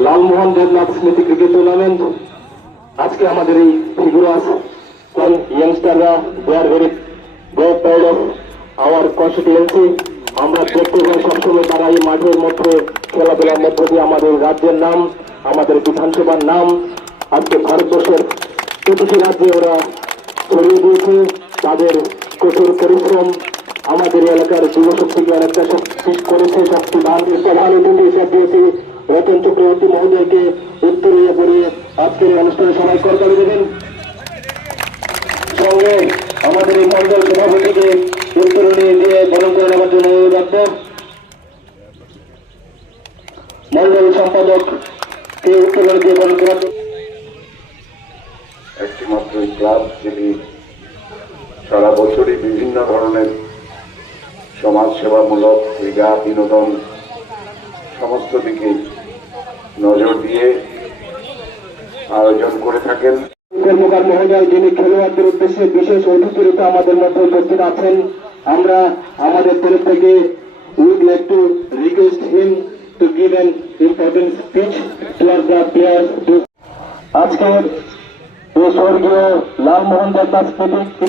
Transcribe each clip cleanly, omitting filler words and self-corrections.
লালমোহন দেবনাথ স্মৃতি cricket tournament. আজকে আমাদের এই ফিগুরাস ইয়াংস্টাররা they are very proud of our constituency. আমরা দেখতে পাই সবসময় তারা এই মাঠের মধ্যে খেলাধুলার মধ্য দিয়ে আমাদের রাজ্যের নাম, আমাদের বিধানসভার নাম আজকে ভারতবর্ষের প্রতিটি রাজ্যে ওরা ছড়িয়ে দিয়েছে। তাদের কঠোর পরিশ্রম আমাদের এলাকার যুবশক্তিকে অনেকটা শক্তি করেছে। শক্তিবান প্রধান অতিথি হিসাবে দিয়েছি রতন চক্রবর্তী মহোদয়কে উত্তরীয় পড়িয়ে আজকের এই অনুষ্ঠানে সবাই করতালি দেবেন। সঙ্গে আমাদের এই মন্ডল সভাপতিকে উত্তরণী দিয়ে বরণ করে নেওয়ার জন্য অনুরোধ রাখবো। মন্ডল সম্পাদক কে উত্তরণী দিয়ে বরণ করার একটি মাত্র ক্লাব যেটি সারা বছরই বিভিন্ন ধরনের সমাজসেবামূলক ক্রীড়া বিনোদন সমস্ত দিকে নজর দিয়ে আয়োজন করে থাকেন। কর্মকার মহোদয় যিনি খেলোয়াড়দের উদ্দেশ্যে বিশেষ অতিথি রূপে আমাদের মধ্যে উপস্থিত আছেন, আমরা আমাদের তরফ থেকে weed like to request him to give an important speech towards the players. আজকের এই স্বর্গীয় লালমোহন দেবনাথ স্মৃতি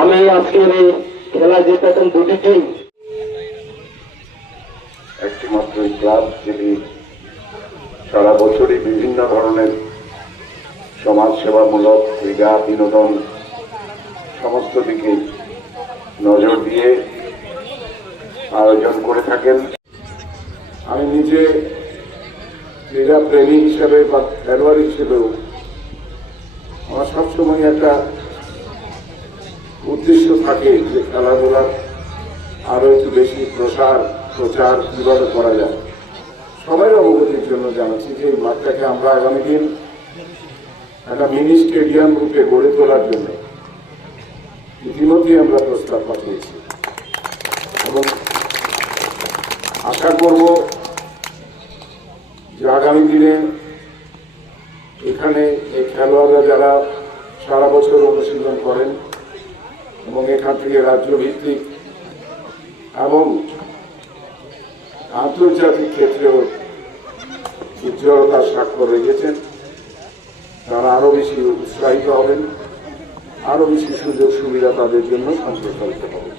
আমি আজকের এই খেলায় জিতেছেন দুটি টিম। একটি মাত্র ক্লাব যেটি সারা বছরই বিভিন্ন ধরনের সমাজসেবামূলক ক্রীড়া বিনোদন সমস্ত দিকে নজর দিয়ে আয়োজন করে থাকেন। আমি নিজে ক্রীড়া প্রেমী হিসেবে বা খেলোয়াড় হিসেবেও আমার সবসময় একটা উদ্দেশ্য থাকে যে খেলাধুলার আরো একটু বেশি প্রচার কিভাবে করা যায়। সবাই অবগতির জন্য জানাচ্ছি যে এই মাঠটাকে আমরা আগামী দিন একটা মিনি স্টেডিয়াম রূপে গড়ে তোলার জন্য ইতিমধ্যেই আমরা প্রস্তাব পাঠিয়েছি এবং আশা করব যে আগামী দিনে এখানে এই খেলোয়াড়রা যারা সারা বছর অনুশীলন করেন এবং এখান থেকে রাজ্য ভিত্তিক এবং আন্তর্জাতিক ক্ষেত্রেও উজ্জ্বলতার স্বাক্ষর রেখেছেন, তারা আরো বেশি উৎসাহিত হবেন, আরো বেশি সুযোগ সুবিধা তাদের জন্য সম্প্রসারিত হবে।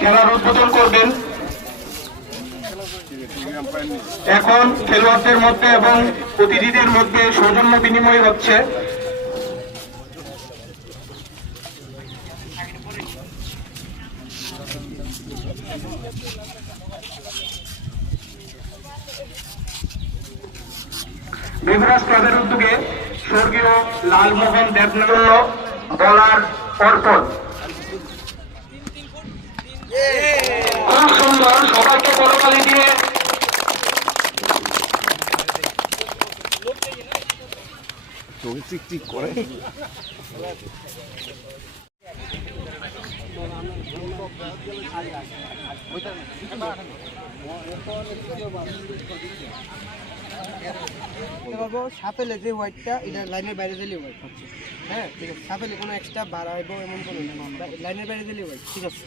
খেলার উদ্বোধন করবেন এখন খেলোয়াড়দের মধ্যে এবং অতিথিদের মধ্যে সৌজন্য বিনিময় হচ্ছে। বিভরাজ ক্লাবের উদ্যোগে স্বর্গীয় লালমোহন দেবনাথ বলার অর্পণ। খুব সুন্দর, সবাইকে করতালি দিয়ে করে সাপেলে যে হোয়াইটটা এটা লাইনের বাইরে দিলে হোয়াইট হচ্ছে। হ্যাঁ ঠিক আছে, সাপেলে কোনো এক্সট্রা বাড়াইবো এমন কোনো লাইনের বাইরে দিলে হোয়াইট ঠিক আছে।